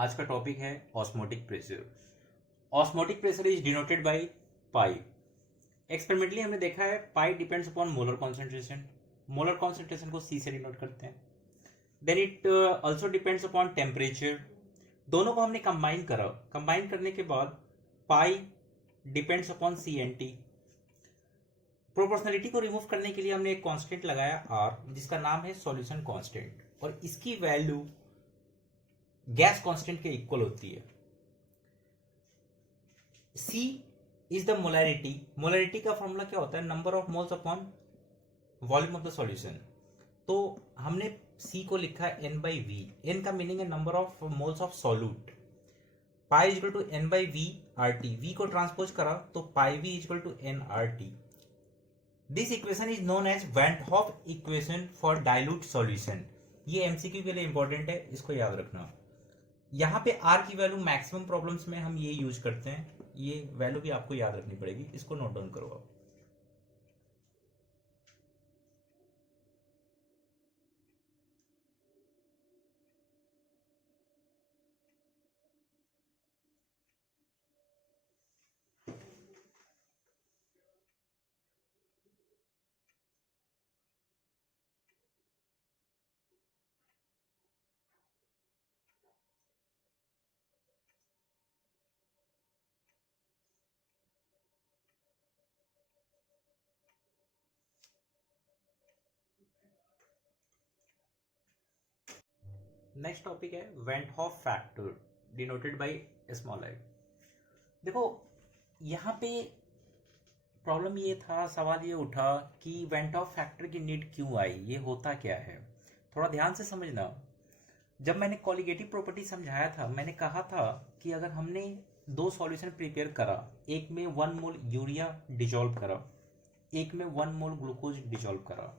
आज का टॉपिक है osmotic pressure. Osmotic pressure is denoted by pi. Experimentally हमने देखा है pi depends upon molar concentration. Molar concentration को सी से डिनोट करते हैं। Then it also depends upon temperature. दोनों को हमने कंबाइन करा, कंबाइन करने के बाद pi depends upon C N T. Proportionality को रिमूव करने के लिए हमने एक कांस्टेंट लगाया आर, जिसका नाम है सॉल्यूशन कांस्टेंट, और इसकी वैल्यू गैस कांस्टेंट के इक्वल होती है। C is the molarity. Molarity का फॉर्मूला क्या होता है? Number of moles upon volume of the solution. तो हमने C को लिखा है N बाई वी। N का मीनिंग है number of moles of solute. Pi equal to N by V R T. V को ट्रांसपोज करा तो pi V equal to N R T. This equation is known as van't Hoff equation for dilute solution. ये MCQ के लिए important है, इसको याद रखना। यहाँ पे आर की वैल्यू मैक्सिमम प्रॉब्लम्स में हम ये यूज करते हैं। ये वैल्यू भी आपको याद रखनी पड़ेगी, इसको नोट डाउन करो आप। नेक्स्ट टॉपिक है went half factor denoted by small I. देखो यहाँ पे प्रॉब्लम ये था, सवाल ये उठा कि वेंट हॉफ फैक्टर की नीड क्यों आई, ये होता क्या है। थोड़ा ध्यान से समझना। जब मैंने कॉलिगेटिव प्रॉपर्टी समझाया था, मैंने कहा था कि अगर हमने दो सॉल्यूशन प्रिपेयर करा, एक में 1 मोल यूरिया डिजोल्व करा, एक में 1 मोल ग्लूकोज डिजोल्व करा,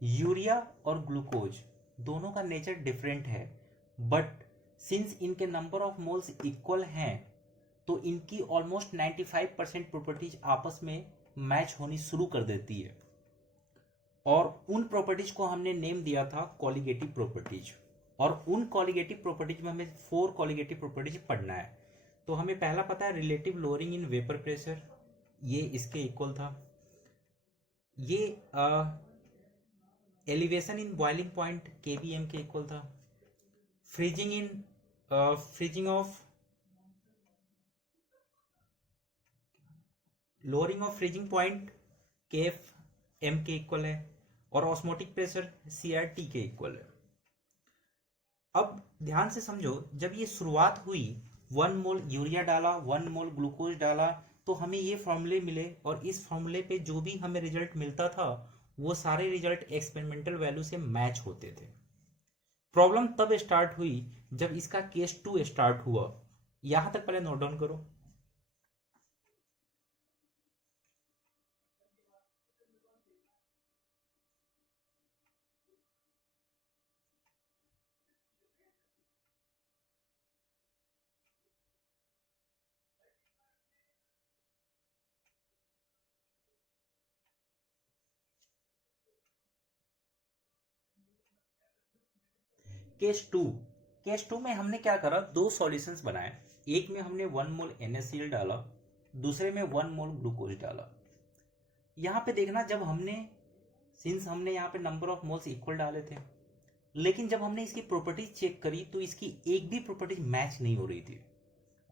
यूरिया और ग्लूकोज दोनों का नेचर डिफरेंट है, बट सिंस इनके नंबर ऑफ मोल्स इक्वल हैं तो इनकी ऑलमोस्ट 95% प्रॉपर्टीज आपस में मैच होनी शुरू कर देती है, और उन प्रॉपर्टीज को हमने नेम दिया था कॉलिगेटिव प्रॉपर्टीज। और उन कॉलिगेटिव प्रॉपर्टीज में हमें 4 कॉलिगेटिव प्रॉपर्टीज पढ़ना है। तो हमें पहला पता है relative lowering in vapour pressure, ये इसके इक्वल था। ये elevation in boiling point KBM के इक्वल था। Freezing of lowering of freezing point KF M के इक्वल है, और ऑस्मोटिक प्रेशर सीआरटी के इक्वल है। अब ध्यान से समझो, जब ये शुरुआत हुई 1 मोल यूरिया डाला, 1 मोल ग्लूकोज डाला, तो हमें ये फॉर्मूले मिले, और इस फॉर्मूले पे जो भी हमें रिजल्ट मिलता था वो सारे रिजल्ट एक्सपेरिमेंटल वैल्यू से मैच होते थे। प्रॉब्लम तब स्टार्ट हुई जब इसका केस 2 स्टार्ट हुआ। यहां तक पहले नोट डाउन करो। केस 2 में हमने क्या करा, दो सॉल्यूशंस बनाए। एक में हमने 1 मोल NaCl डाला, दूसरे में 1 मोल ग्लूकोज डाला। यहां पे देखना, जब हमने सिंस हमने यहाँ पे नंबर ऑफ मोल्स इक्वल डाले थे, लेकिन जब हमने इसकी प्रॉपर्टीज चेक करी तो इसकी एक भी प्रॉपर्टी मैच नहीं हो रही थी।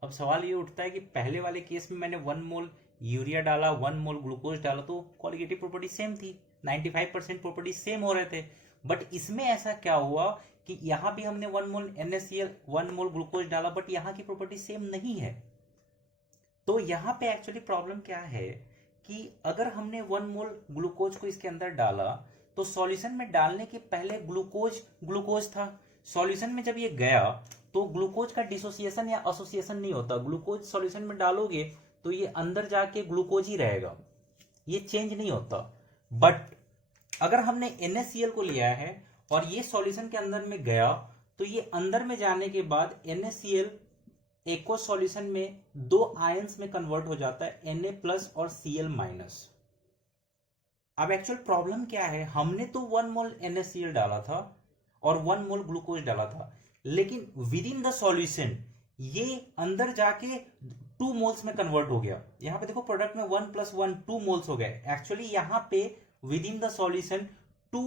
अब सवाल ये उठता है कि पहले वाले केस में मैंने 1 मोल यूरिया डाला, 1 मोल ग्लूकोज डाला, तो क्वालिटेटिव प्रॉपर्टी सेम थी, 95% प्रॉपर्टी सेम हो रहे थे। बट इसमें ऐसा क्या हुआ कि यहाँ भी हमने 1 मोल NaCl 1 मोल ग्लूकोज डाला, बट यहाँ की प्रॉपर्टी सेम नहीं है। तो यहाँ पे एक्चुअली प्रॉब्लम क्या है कि अगर हमने 1 मोल ग्लूकोज को इसके अंदर डाला, तो सॉल्यूशन में डालने के पहले ग्लूकोज ग्लूकोज था। सॉल्यूशन में जब ये गया तो ग्लूकोज का डिसोसिएशन या एसोसिएशन नहीं होता। ग्लूकोज सॉल्यूशन में डालोगे तो ये अंदर जाके ग्लूकोज ही रहेगा, ये चेंज नहीं होता। बट अगर हमने NaCl को लिया है और ये सॉल्यूशन के अंदर में गया, तो ये अंदर में जाने के बाद NaCl एक्वा सॉल्यूशन में 2 आयंस में कन्वर्ट हो जाता है, Na+ और Cl-। अब एक्चुअल प्रॉब्लम क्या है, हमने तो 1 मोल NaCl डाला था और 1 मोल ग्लूकोज डाला था, लेकिन विद इन द सॉल्यूशन ये अंदर जाके 2 मोल्स में कन्वर्ट हो गया। यहाँ पे देखो प्रोडक्ट में 1+1 2 मोल्स हो गए। एक्चुअली यहाँ पे with in the solution 2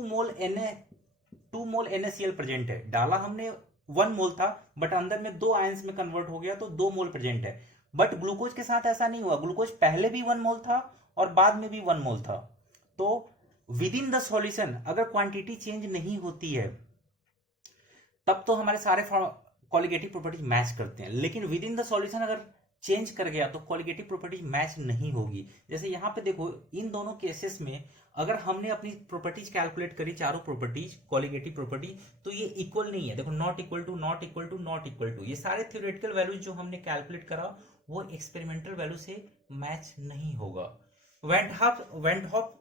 mole NaCl present है। डाला हमने 1 मोल था, बट अंदर में 2 आयंस में कन्वर्ट हो गया तो 2 मोल प्रेजेंट है। बट ग्लूकोज के साथ ऐसा नहीं हुआ, ग्लूकोज पहले भी 1 मोल था और बाद में भी 1 मोल था। तो विद इन द सॉल्यूशन अगर क्वांटिटी चेंज नहीं होती है तब तो हमारे सारे कॉलिगेटिव प्रॉपर्टीज मैच करते हैं, लेकिन विद इन द सॉल्यूशन अगर चेंज कर गया तो कॉलिगेटिव प्रॉपर्टीज मैच नहीं होगी। जैसे यहाँ पे देखो इन दोनों केसेस में अगर हमने अपनी प्रॉपर्टीज कैलकुलेट करी, चारों प्रॉपर्टीज कॉलिगेटिव प्रॉपर्टी, तो ये इक्वल नहीं है। देखो not equal to, not equal to, not equal to, ये सारे थ्योरेटिकल वैल्यूज जो हमने कैलकुलेट करा वो एक्सपेरिमेंटल वैल्यू से मैच नहीं होगा। वेंटहॉफ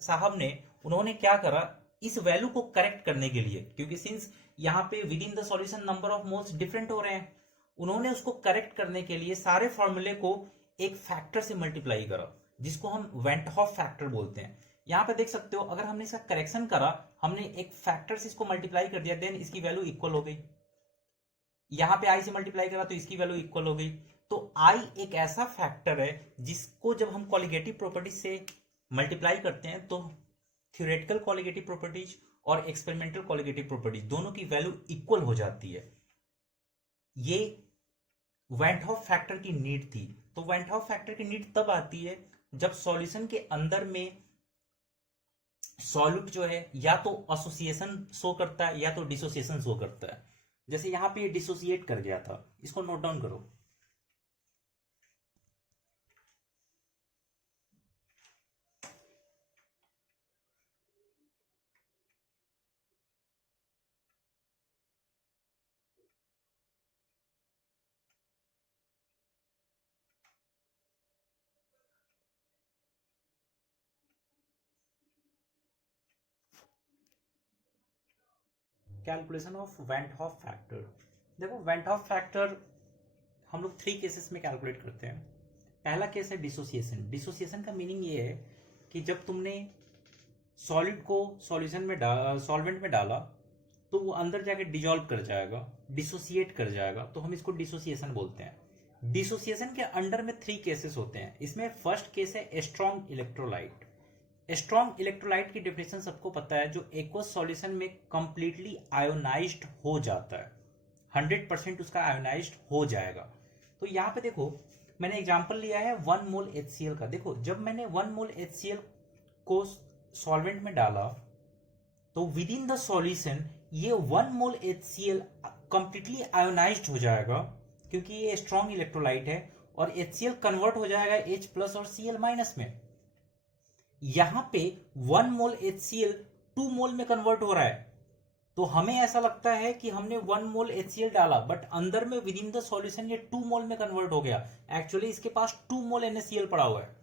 साहब ने, उन्होंने क्या करा, इस वैल्यू को करेक्ट करने के लिए, क्योंकि सिंस यहाँ पे with in the solution number of moles different हो रहे हैं, उन्होंने उसको करेक्ट करने के लिए सारे फॉर्मूले को एक फैक्टर से मल्टीप्लाई करा, जिसको हम वेंटहॉफ फैक्टर बोलते हैं। यहाँ पे देख सकते हो अगर हमने इसका करेक्शन करा, हमने एक फैक्टर से इसको मल्टीप्लाई कर दिया, देन इसकी वैल्यू इक्वल हो गई। यहाँ पे आई से मल्टीप्लाई करा तो इसकी वैल्यू इक्वल हो गई। तो आई एक ऐसा फैक्टर है जिसको जब हम कॉलिगेटिव प्रॉपर्टीज से मल्टीप्लाई करते हैं तो थ्योरेटिकल कॉलिगेटिव प्रॉपर्टीज और एक्सपेरिमेंटल कॉलिगेटिव प्रॉपर्टीज दोनों की वैल्यू इक्वल हो जाती है। ये वेंटहॉफ फैक्टर की नीड थी। तो वेंटहॉफ फैक्टर की नीड तब आती है जब सॉल्यूशन के अंदर में सॉल्यूट जो है या तो एसोसिएशन शो करता है या तो डिसोसिएशन शो करता है। जैसे यहां पे ये डिसोसिएट कर गया था, इसको नोट डाउन करो। Calculation of van't Hoff factor. देखो वेंटहॉफ फैक्टर हम लोग 3 केसेस में कैलकुलेट करते हैं। पहला केस है डिसोसिएशन। डिसोसिएशन का मीनिंग ये है कि जब तुमने सॉलिड को सॉल्यूशन में सॉल्वेंट में डाला तो वो अंदर जाके डिजॉल्व कर जाएगा, डिसोसिएट कर जाएगा, तो हम इसको डिसोसिएशन बोलते हैं। डिसोसिएशन के अंडर में 3 केसेस होते हैं। इसमें फर्स्ट केस है स्ट्रॉन्ग इलेक्ट्रोलाइट। स्ट्रॉन्ग इलेक्ट्रोलाइट की डेफिनेशन सबको पता है, जो एक्वस सॉल्यूशन में कंप्लीटली आयोनाइज्ड हो जाता है, 100% उसका आयोनाइज्ड हो जाएगा। तो यहाँ पे देखो मैंने एग्जांपल लिया है 1 मोल HCl का। देखो जब मैंने 1 मोल HCl को सॉल्वेंट में डाला तो विद इन द सॉल्यूशन ये 1 मोल HCl कंप्लीटली आयोनाइज्ड हो जाएगा, क्योंकि ये स्ट्रॉन्ग इलेक्ट्रोलाइट है, और HCl कन्वर्ट हो जाएगा H+ और Cl- में। यहां पे 1 मोल HCl 2 मोल में कन्वर्ट हो रहा है, तो हमें ऐसा लगता है कि हमने 1 मोल HCl डाला, बट अंदर में विद इन द सॉल्यूशन ये 2 मोल में कन्वर्ट हो गया। एक्चुअली इसके पास 2 मोल NaCl पड़ा हुआ है।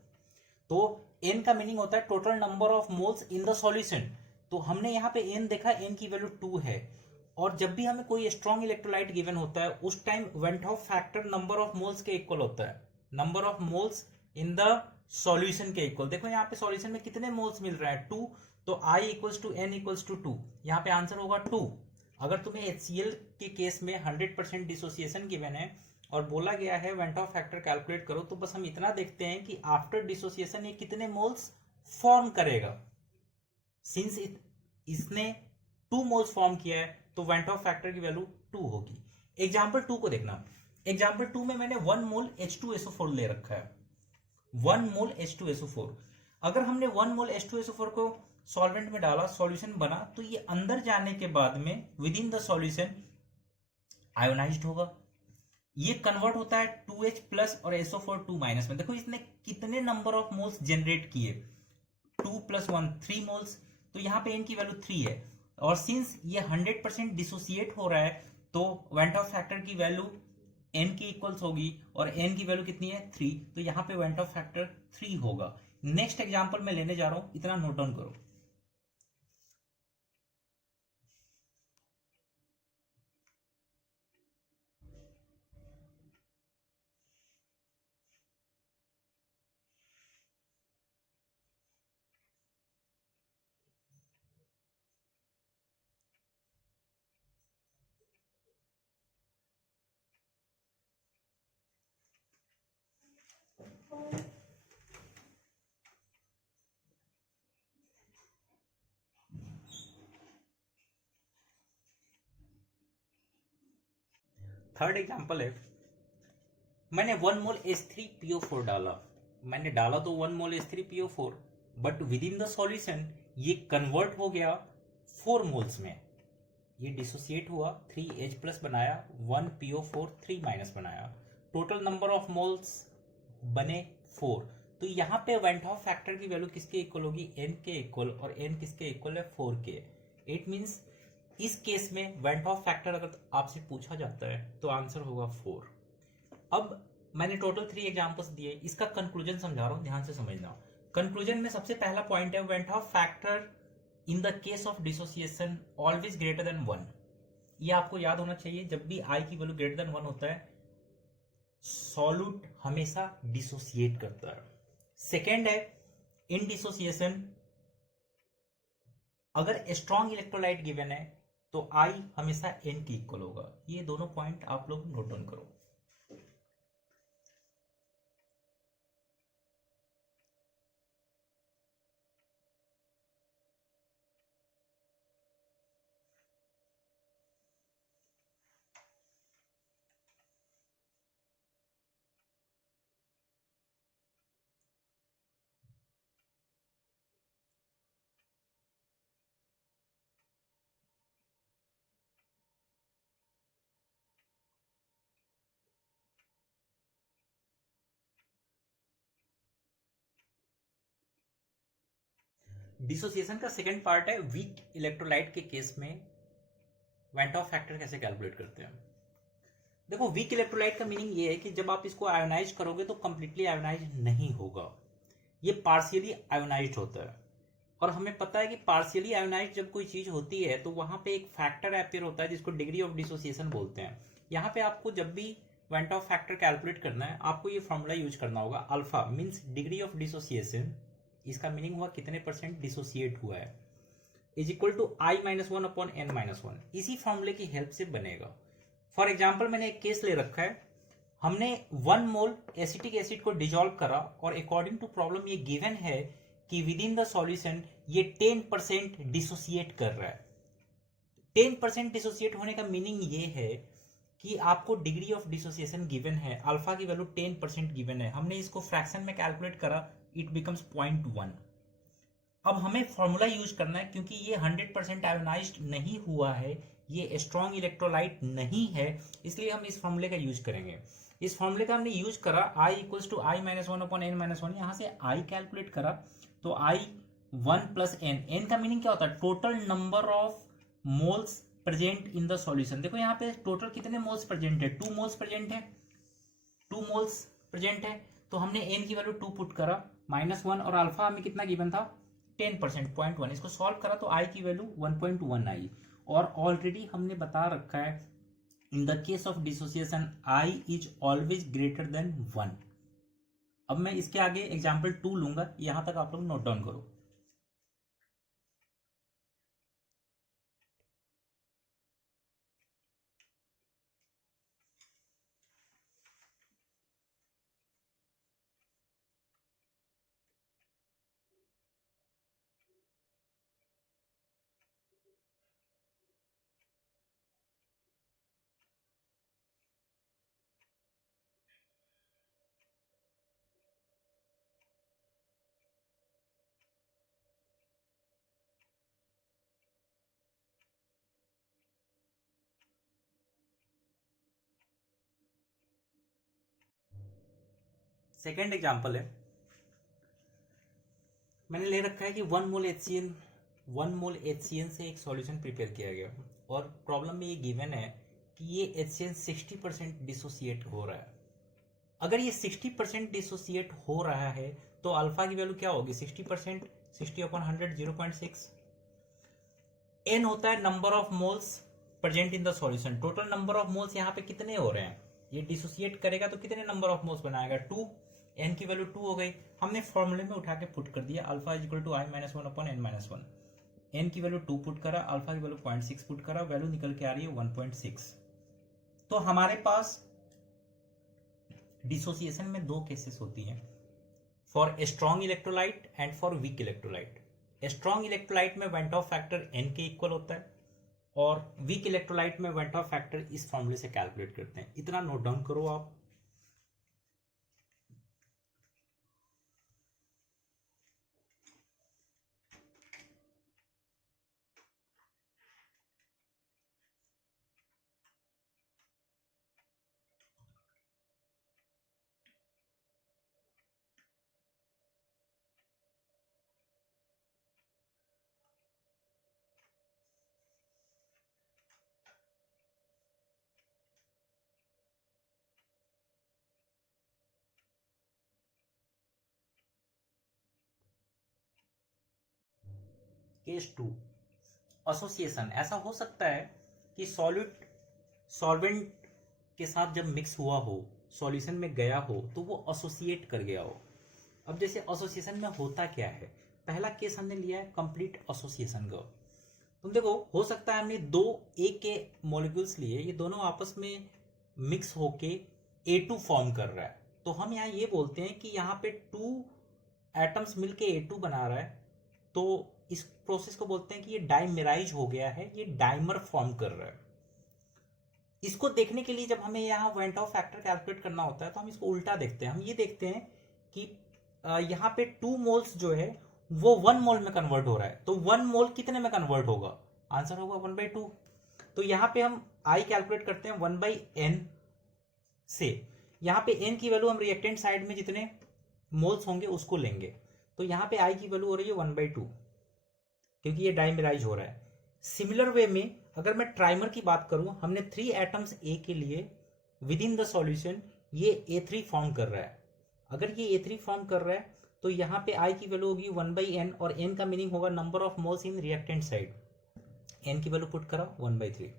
तो n का मीनिंग होता है total number of moles in the solution. तो हमने यहाँ पे n देखा, n की वैल्यू 2 है। और जब भी हमें कोई स्ट्रॉन्ग इलेक्ट्रोलाइट गिवन होता है उस time van't Hoff factor number of moles के इक्वल होता है, number of moles in the solution के इक्वल। देखो यहाँ पे सॉल्यूशन में कितने मोल्स मिल रहा है, 2, तो I equals to N equals to 2, यहाँ पे आंसर होगा 2। अगर तुम्हें HCl के केस में 100% डिसोसिएशन गिवन है और बोला गया है वेंटहॉफ फैक्टर कैलकुलेट करो, तो बस हम इतना देखते हैं कि आफ्टर डिसोसिएशन ये कितने मोल्स फॉर्म करेगा। सिंस इसने 2 मोल्स फॉर्म किया है तो वेंटहॉफ फैक्टर की वैल्यू 2 होगी। एग्जाम्पल 2 को देखना। एग्जाम्पल 2 में मैंने 1 मोल H2SO4 ले रखा है, 1 मोल H2SO4। अगर हमने 1 मोल H2SO4 को सॉल्वेंट में डाला, सॉल्यूशन बना, तो ये अंदर जाने के बाद में with in the solution ionised होगा। ये कन्वर्ट होता है 2H+ और SO4 2- में। देखो इसने कितने नंबर ऑफ मोल्स जनरेट किए, 2+1 3 मोल्स। तो यहाँ पे n की वैल्यू 3 है, और सिंस ये 100% डिसोसिएट हो रहा है तो वेंटहॉफ फैक्टर की वैल्यू n की इक्वल्स होगी, और n की वैल्यू कितनी है 3, तो यहाँ पे वेंटहॉफ फैक्टर 3 होगा। नेक्स्ट एग्जांपल मैं लेने जा रहा हूं, इतना नोट डाउन करो। थर्ड एग्जांपल है, मैंने 1 मोल H3PO4 डाला, मैंने डाला तो 1 मोल H3PO4, but with in the solution ये कन्वर्ट हो गया 4 मोल्स में, ये डिसोसिएट हुआ, 3H प्लस बनाया, 1PO4 3 माइनस बनाया, टोटल नंबर ऑफ मोल्स बने 4। तो यहाँ पे वेंट ऑफ फैक्टर की वैल्यू किसके इक्वल होगी, n के इक्वल, और n किसके इक्वल है, 4 के। इट मीन्स इस केस में वेंट ऑफ फैक्टर अगर आपसे पूछा जाता है तो आंसर होगा 4। अब मैंने टोटल 3 एग्जांपल्स दिए, इसका कंक्लूजन समझा रहा हूं, ध्यान से समझना। कंक्लूजन में सबसे पहला पॉइंट है, went of factor in the case of dissociation always greater than 1। ये आपको याद होना चाहिए, जब भी i की वैल्यू ग्रेटर देन 1 होता है सॉल्यूट हमेशा डिसोसिएट करता है। सेकेंड है, इन डिसोसिएशन अगर स्ट्रॉन्ग इलेक्ट्रोलाइट गिवन है तो I हमेशा N की इक्वल होगा। ये दोनों पॉइंट आप लोग नोट डाउन करो। डिसोसिएशन का सेकंड पार्ट है, वीक इलेक्ट्रोलाइट के केस में वेंट ऑफ फैक्टर कैसे कैलकुलेट करते हैं। देखो, वीक इलेक्ट्रोलाइट का मीनिंग ये है कि जब आप इसको आयोनाइज करोगे तो कंप्लीटली आयोनाइज नहीं होगा, ये पार्शियली आयोनाइज्ड होता है। और हमें पता है कि पार्शियली आयोनाइज्ड जब कोई चीज होती है तो वहां पे एक फैक्टर अपेयर होता है जिसको डिग्री ऑफ डिसोसिएशन बोलते हैं। यहाँ पे आपको जब भी वेंट ऑफ फैक्टर कैलकुलेट करना है आपको ये फॉर्मूला यूज करना होगा, alpha means degree of dissociation, इसका मीनिंग हुआ कितने परसेंट डिसोसिएट हुआ है, is equal to I-1 upon N-1। इसी फॉर्मूले की हेल्प से बनेगा। फॉर एग्जाम्पल मैंने एक केस ले रखा है, हमने 1 मोल एसिटिक एसिड को डिजोल्व करा और अकॉर्डिंग टू प्रॉब्लम ये गिवन है कि विद इन द सॉल्यूशन ये 10% डिसोसिएट कर रहा है। 10% डिसोसिएट होने का मीनिंग ये है कि आपको डिग्री ऑफ डिसोसिएशन गिवन है, अल्फा की वैल्यू 10% गिवन है, हमने इसको फ्रैक्शन में कैलकुलेट करा, इट बिकम्स 0.1। अब हमें फॉर्मूला यूज करना है, क्योंकि ये 100% आयोनाइज्ड नहीं हुआ है, ये स्ट्रॉन्ग इलेक्ट्रोलाइट नहीं है, इसलिए हम इस फॉर्मूले का यूज करेंगे। इस फॉर्मूले का हमने यूज करा, I equals to I-1 upon N-1, यहाँ से I कैलकुलेट करा तो I1 प्लस N का मीनिंग क्या होता है, total number of moles present in the solution. देखो यहाँ पे टोटल कितने मोल्स प्रेजेंट है, 2 मोल्स प्रेजेंट है, 2 मोल्स प्रेजेंट है, तो हमने N की वैल्यू 2 पुट करा, -1, और अल्फा हमें कितना गिवन था 10%, 0.1। इसको सॉल्व करा तो I की वैल्यू 1.1 आई, और ऑलरेडी हमने बता रखा है इन the case of dissociation I is always greater than 1। अब मैं इसके आगे एग्जाम्पल 2 लूंगा, यहां तक आप लोग नोट डाउन करो। सेकेंड एग्जाम्पल है, मैंने ले रखा है कि 1 मोल HCN से एक सॉल्यूशन प्रिपेयर किया गया, और प्रॉब्लम में ये गिवन है कि ये HCN 60% डिसोसिएट हो रहा है। अगर ये 60% डिसोसिएट हो रहा है तो अल्फा की वैल्यू क्या होगी, 60%, 60/100 0.6। N होता है number of moles present in the solution, total number of moles यहाँ पे कितने हो रहे हैं, ये डिसोसिएट करेगा तो कितने नंबर ऑफ मोल्स बनाएगा, 2। N की वैल्यू 2 हो गई, हमने फॉर्मूले में उठा के पुट कर दिया, alpha is equal to I-1 upon N-1। N की वैल्यू 2 पुट करा, अल्फा की वैल्यू 0.6 पुट करा, वैल्यू निकल के आ रही है 1.6। तो हमारे पास डिसोसिएशन में 2 केसेस होती हैं, for strong electrolyte and for weak electrolyte. Strong electrolyte में वेंट ऑफ फैक्टर N के इक्वल होता है, और वीक इलेक्ट्रोलाइट में वेंट ऑफ फैक्टर इस फॉर्मूले से कैलकुलेट करते हैं। इतना नोट डाउन करो आप। Case 2, association. ऐसा हो सकता है कि सॉल्यूट सॉल्वेंट के साथ जब मिक्स हुआ हो, सॉल्यूशन में गया हो, तो वो एसोसिएट कर गया हो। अब जैसे एसोसिएशन में होता क्या है, पहला केस हमने लिया है कंप्लीट एसोसिएशन का। तुम देखो, हो सकता है हमने दो ए के मॉलिक्यूल्स लिए, ये दोनों आपस में मिक्स होके A2 फॉर्म कर रहा है, तो हम यहाँ ये बोलते हैं कि यहाँ पे टू एटम्स मिलके A2 बना रहा है, तो इस प्रोसेस को बोलते हैं कि ये डाइमेराइज हो गया है, ये डाइमर फॉर्म कर रहा है। इसको देखने के लिए जब हमें यहाँ वेंट ऑफ फैक्टर कैलकुलेट करना होता है, तो हम इसको उल्टा देखते हैं। हम ये देखते हैं कि यहाँ पे 2 मोल्स जो है वो 1 मोल में कन्वर्ट हो रहा है, तो 1 मोल कितने में कन्वर्ट होगा? आंसर होगा 1/2। तो यहाँ पे हम आई कैलकुलेट करते हैं 1/n से। यहाँ पे n की वैल्यू हम रिएक्टेंट साइड में जितने मोल्स होंगे उसको लेंगे, तो यहाँ पे आई की वैल्यू हो रही है 1/2, क्योंकि ये डाइमेराइज हो रहा है। सिमिलर वे में अगर मैं ट्राइमर की बात करूं, हमने 3 एटम्स ए के लिए विद इन द सॉल्यूशन ये A3 फॉर्म कर रहा है। अगर ये A3 फॉर्म कर रहा है, तो यहाँ पे आई की वैल्यू होगी 1/n, और n का मीनिंग होगा number of moles in reactant side. n की वैल्यू पुट करा 1/3।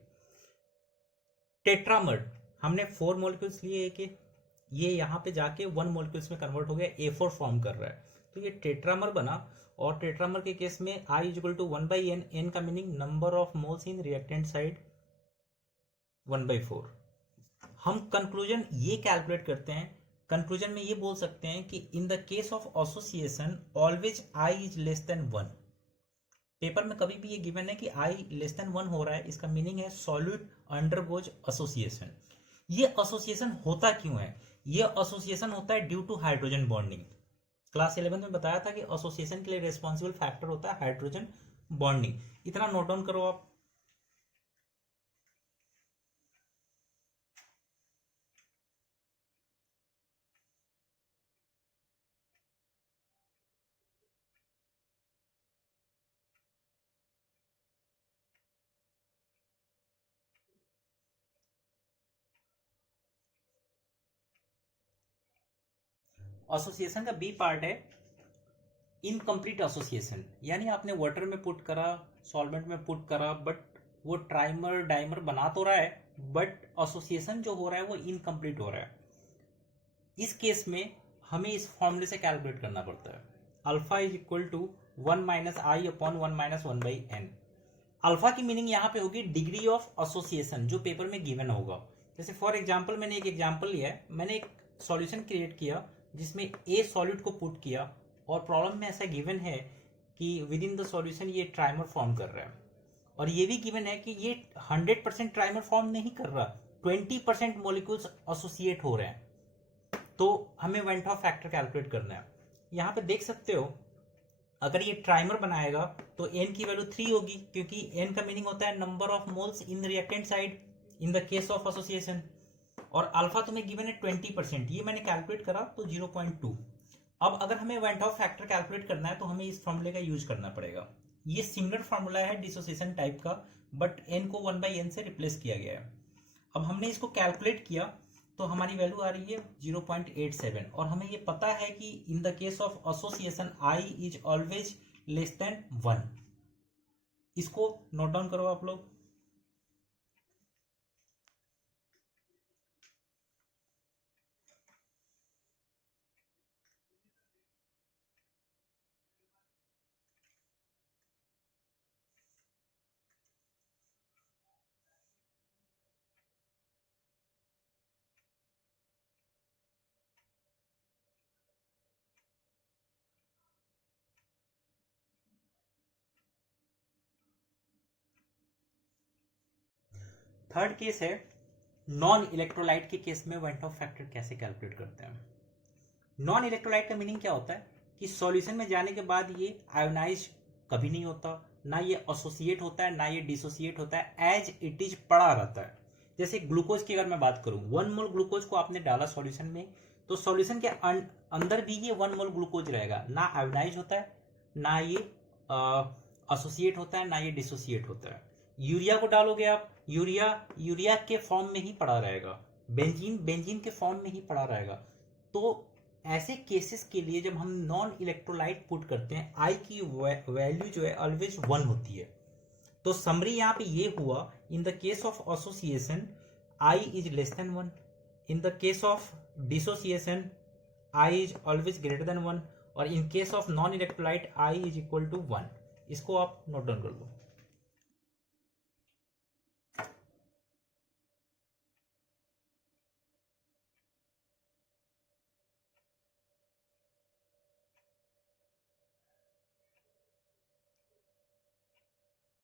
टेट्रामर, हमने 4 मॉलिक्यूल्स लिए एक, ये यहाँ पे जाके 1 मॉलिक्यूल्स में कन्वर्ट हो गया, A4 फॉर्म कर रहा है, तो ये टेट्रामर बना। और टेट्रामर के केस में I equal to 1/n, n का meaning number of moles in reactant side 1/4। हम कंक्लूजन ये कैलकुलेट करते हैं, कंक्लूजन में ये बोल सकते हैं कि इन the case of association always I is less than 1। Paper में कभी भी ये गिवन है कि I लेस देन 1 हो रहा है, इसका मीनिंग है सॉल्यूट अंडरगोज एसोसिएशन। ये एसोसिएशन होता क्यों है? ये एसोसिएशन होता है due to hydrogen bonding. Class 11 में बताया था कि एसोसिएशन के लिए रिस्पॉन्सिबल फैक्टर होता है हाइड्रोजन बॉन्डिंग। इतना नोट डाउन करो आप। एसोसिएशन का बी पार्ट है इनकम्प्लीट एसोसिएशन, यानी आपने वाटर में पुट करा, सॉल्वेंट में पुट करा, बट वो ट्राइमर डाइमर बना तो रहा है, बट एसोसिएशन जो हो रहा है वो इनकम्प्लीट हो रहा है। इस केस में हमें इस फॉर्मूले से कैलकुलेट करना पड़ता है, alpha is equal to 1-i/1 - 1/n। Alpha की मीनिंग यहाँ पे होगी डिग्री ऑफ एसोसिएशन, जो पेपर में गिवन होगा। जैसे फॉर एग्जांपल, मैंने एक एग्जांपल लिया है, मैंने एक सॉल्यूशन क्रिएट किया जिसमें ए सॉल्यूट को पुट किया, और प्रॉब्लम में ऐसा गिवन है कि विद इन द सॉल्यूशन ये ट्राइमर फॉर्म कर रहा है, और ये भी गिवन है कि ये 100% ट्राइमर फॉर्म नहीं कर रहा, 20% मॉलिक्यूल्स एसोसिएट हो रहे हैं। तो हमें वेंट ऑफ फैक्टर कैलकुलेट करना है। यहाँ पे देख सकते हो, अगर ये ट्राइमर बनाएगा तो n की वैल्यू 3 होगी, क्योंकि n का मीनिंग होता है number of moles in reactant side in the case of association. और अल्फा तुम्हें गिवन है 20%, ये मैंने कैलकुलेट करा तो 0.2। अब अगर हमें वेंट ऑफ फैक्टर कैलकुलेट करना है तो हमें इस फॉर्मूले का यूज करना पड़ेगा। ये सिमिलर फॉर्मूला है डिसोसिएशन टाइप का, बट n को 1/n से रिप्लेस किया गया है। अब हमने इसको कैलकुलेट किया तो हमारी वैल्यू आ रही है 0.87, और हमें ये पता है कि इन the case of association I is always less than 1। इसको नोट डाउन करो आप लोग। थर्ड केस है नॉन इलेक्ट्रोलाइट के केस में वेंट ऑफ फैक्टर कैसे कैलकुलेट करते हैं। नॉन इलेक्ट्रोलाइट का मीनिंग क्या होता है कि सॉल्यूशन में जाने के बाद ये आयोनाइज कभी नहीं होता, ना ये एसोसिएट होता है ना ये डिसोसिएट होता है, एज इट इज पड़ा रहता है। जैसे ग्लूकोज की अगर मैं बात करूं, 1 मोल ग्लूकोज को आपने डाला सॉल्यूशन में, तो सॉल्यूशन के अंदर भी ये 1 मोल ग्लूकोज रहेगा, ना आयोनाइज होता है ना ये एसोसिएट होता है ना ये डिसोसिएट होता है। यूरिया को डालोगे आप, यूरिया के फॉर्म में ही पड़ा रहेगा, बेंजीन के फॉर्म में ही पड़ा रहेगा। तो ऐसे केसेस के लिए जब हम नॉन इलेक्ट्रोलाइट पुट करते हैं, आई की वैल्यू जो है ऑलवेज 1 होती है। तो समरी यहाँ पे ये हुआ, in the case of association I is less than 1, in the case of dissociation I is always greater than 1, और in case of non electrolyte I is equal to 1। इसको आप नोट डाउन कर लो।